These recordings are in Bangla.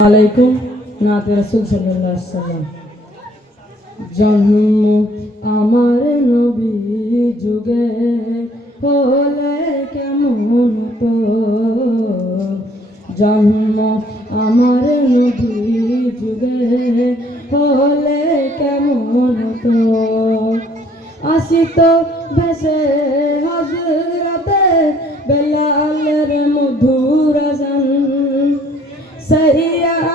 আলাইকুম নাতে রাসূল সাল্লাল্লাহু আলাইহি ওয়াসাল্লাম। জন্ম আমার নবী যুগে হলে কেমন তো, জন্ম আমার নবী যুগে হলে কেমন তো, আসিত ভেসে হযরতে বেলালের মধুর আযান, সেই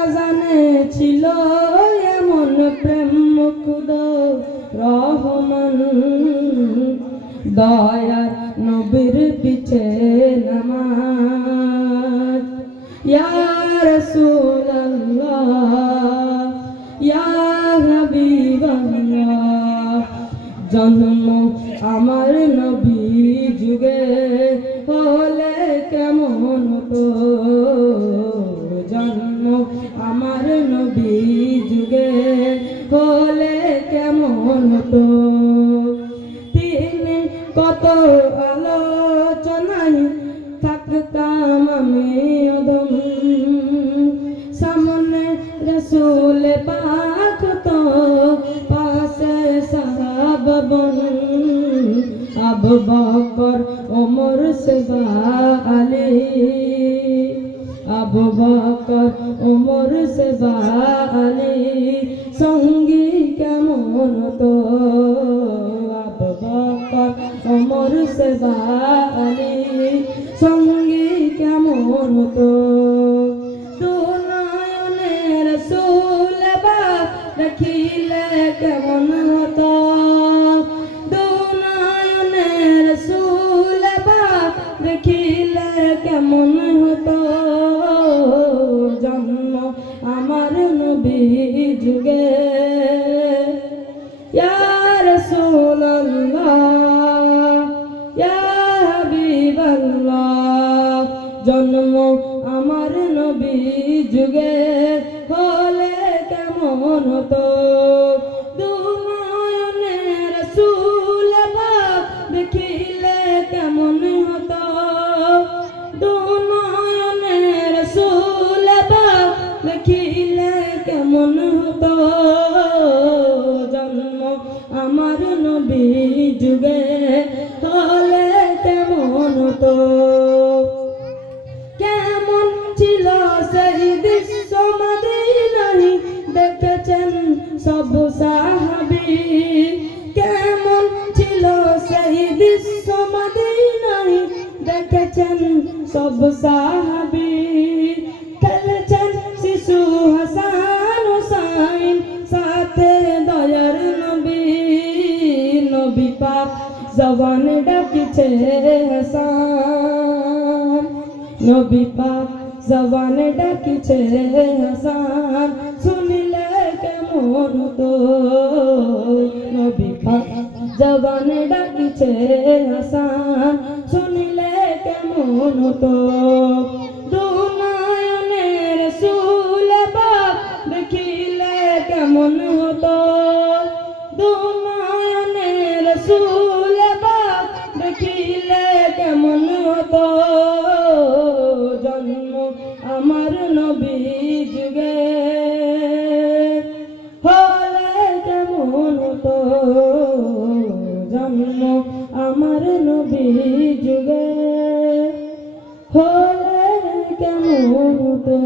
আযানে ছিল এমন প্রেম মুগ্ধ রহমান, দয়ার নবীর পিছে নামাজ, ইয়া রাসূলুল্লাহ ইয়া হাবিবাল্লাহ। জন্ম আমার নবী যুগে হলে কেমন তো, জন্ম আমার নবী যুগে হলে কেমন তো, তিনি কত আলোচনায় থাকতাম আমি অদম, সামনে রাসূল পাক তো পাশে সাহাবাগণ, আবু বকর ওমর সেবা আলী, আবু বকর ওমর সেবা আলী সঙ্গী কেমন তো, আবু বকর ওমর সেবা আলী সঙ্গী কেমন তো, দুনয়নে রাসূল বা দেখিলে কেমন হতো, দুনয়নে রাসূল বা দেখিলে কেমন হতো, জন্ম আমার নবী যুগে ইয়া রাসূলুল্লাহ ইয়া হাবিবাল্লাহ। জন্ম আমার নবী যুগে হলে কেমন তো, দুনয়নে রাসূল পাক দেখিলে কেমন হতো, দুনয়নে রাসূল পাক দেখিলে কেমন হতো, জন্ম আমার নবী যুগে হলে কেমন তো, কেমন ছিল সেই দৃশ্য মদিনায় দেখেছেন সব সাহাবী, কেমন ছিল সেই দৃশ্য মদিনায় দেখেছেন সব সাহাবী, খেলেছেন শিশু হাসান হুসাইন সাথে দয়ার নবী, নবী পাক জবান ডাকিছে হাসান, নবী পাক জবান ডাকিছে হাসান, শুনিলে কেমন তো, নবী পাক জবান ডাকিছে হাসান, শুনিলে কেমন তো, দুনয়নে রাসূল পাক দেখিলে কেমন হতো, দুনয়নে রাসূল পাক দেখিলে কেমন হতো, জন্ম আমার নবী যুগে হলে কেমন তো, জন্ম আমার নবী যুগে হলে কেমন তো।